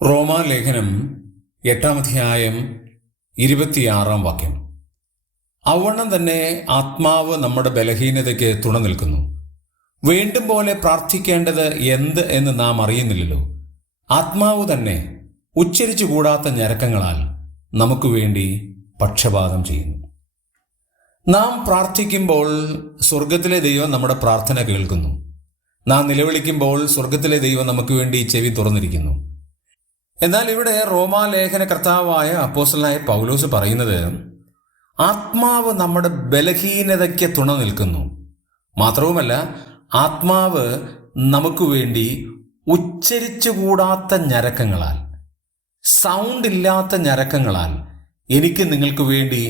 റോമാലേഖനം 8-ാം 26-ാം വാക്യം. അവണ്ണം തന്നെ ആത്മാവ് നമ്മുടെ ബലഹീനതയ്ക്ക് തുണ നിൽക്കുന്നു. വേണ്ടും പോലെ പ്രാർത്ഥിക്കേണ്ടത് എന്ത് എന്ന് നാം അറിയുന്നില്ലല്ലോ. ആത്മാവ് തന്നെ ഉച്ചരിച്ചുകൂടാത്ത ഞരക്കങ്ങളാൽ നമുക്ക് വേണ്ടി പക്ഷപാതം ചെയ്യുന്നു. നാം പ്രാർത്ഥിക്കുമ്പോൾ സ്വർഗത്തിലെ ദൈവം നമ്മുടെ പ്രാർത്ഥന കേൾക്കുന്നു. നാം നിലവിളിക്കുമ്പോൾ സ്വർഗത്തിലെ ദൈവം നമുക്ക് വേണ്ടി ചെവി തുറന്നിരിക്കുന്നു. എന്നാൽ ഇവിടെ റോമാലേഖന കർത്താവായ അപ്പോസ്തലനായ പൗലോസ് പറയുന്നത് ആത്മാവ് നമ്മുടെ ബലഹീനതയ്ക്ക് തുണ നിൽക്കുന്നു. മാത്രവുമല്ല, ആത്മാവ് നമുക്ക് വേണ്ടി ഉച്ചരിച്ചുകൂടാത്ത ഞരക്കങ്ങളാൽ, സൗണ്ട് ഇല്ലാത്ത ഞരക്കങ്ങളാൽ എനിക്ക് നിങ്ങൾക്ക് വേണ്ടി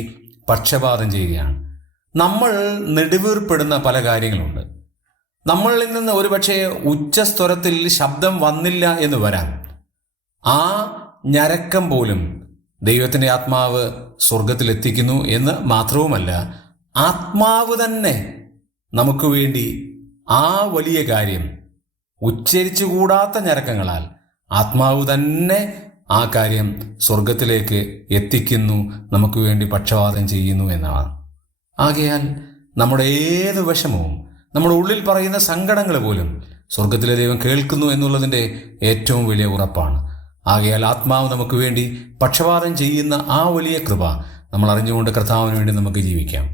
പക്ഷപാതം ചെയ്യുകയാണ്. നമ്മൾ നെടുവീർപ്പെടുന്ന പല കാര്യങ്ങളുണ്ട്. നമ്മളിൽ നിന്ന് ഒരുപക്ഷെ ഉച്ചസ്വരത്തിൽ ശബ്ദം വന്നില്ല എന്ന് വരാം. ആ ഞരക്കം പോലും ദൈവത്തിൻ്റെ ആത്മാവ് സ്വർഗത്തിലെത്തിക്കുന്നു എന്ന് മാത്രവുമല്ല, ആത്മാവ് തന്നെ നമുക്ക് വേണ്ടി ആ വലിയ കാര്യം ഉച്ചരിച്ചുകൂടാത്ത ഞരക്കങ്ങളാൽ ആത്മാവ് തന്നെ ആ കാര്യം സ്വർഗത്തിലേക്ക് എത്തിക്കുന്നു, നമുക്ക് വേണ്ടി പക്ഷപാതം ചെയ്യുന്നു എന്നാണ്. ആകയാൽ നമ്മുടെ ഏത് വിഷമവും, നമ്മുടെ ഉള്ളിൽ പറയുന്ന സങ്കടങ്ങൾ പോലും സ്വർഗത്തിലെ ദൈവം കേൾക്കുന്നു എന്നുള്ളതിൻ്റെ ഏറ്റവും വലിയ ഉറപ്പാണ്. ആകയാൽ ആത്മാവ് നമുക്ക് വേണ്ടി പക്ഷപാതം ചെയ്യുന്ന ആ വലിയ കൃപ നമ്മൾ അറിഞ്ഞുകൊണ്ട് കർത്താവിന് വേണ്ടി നമുക്ക് ജീവിക്കാം.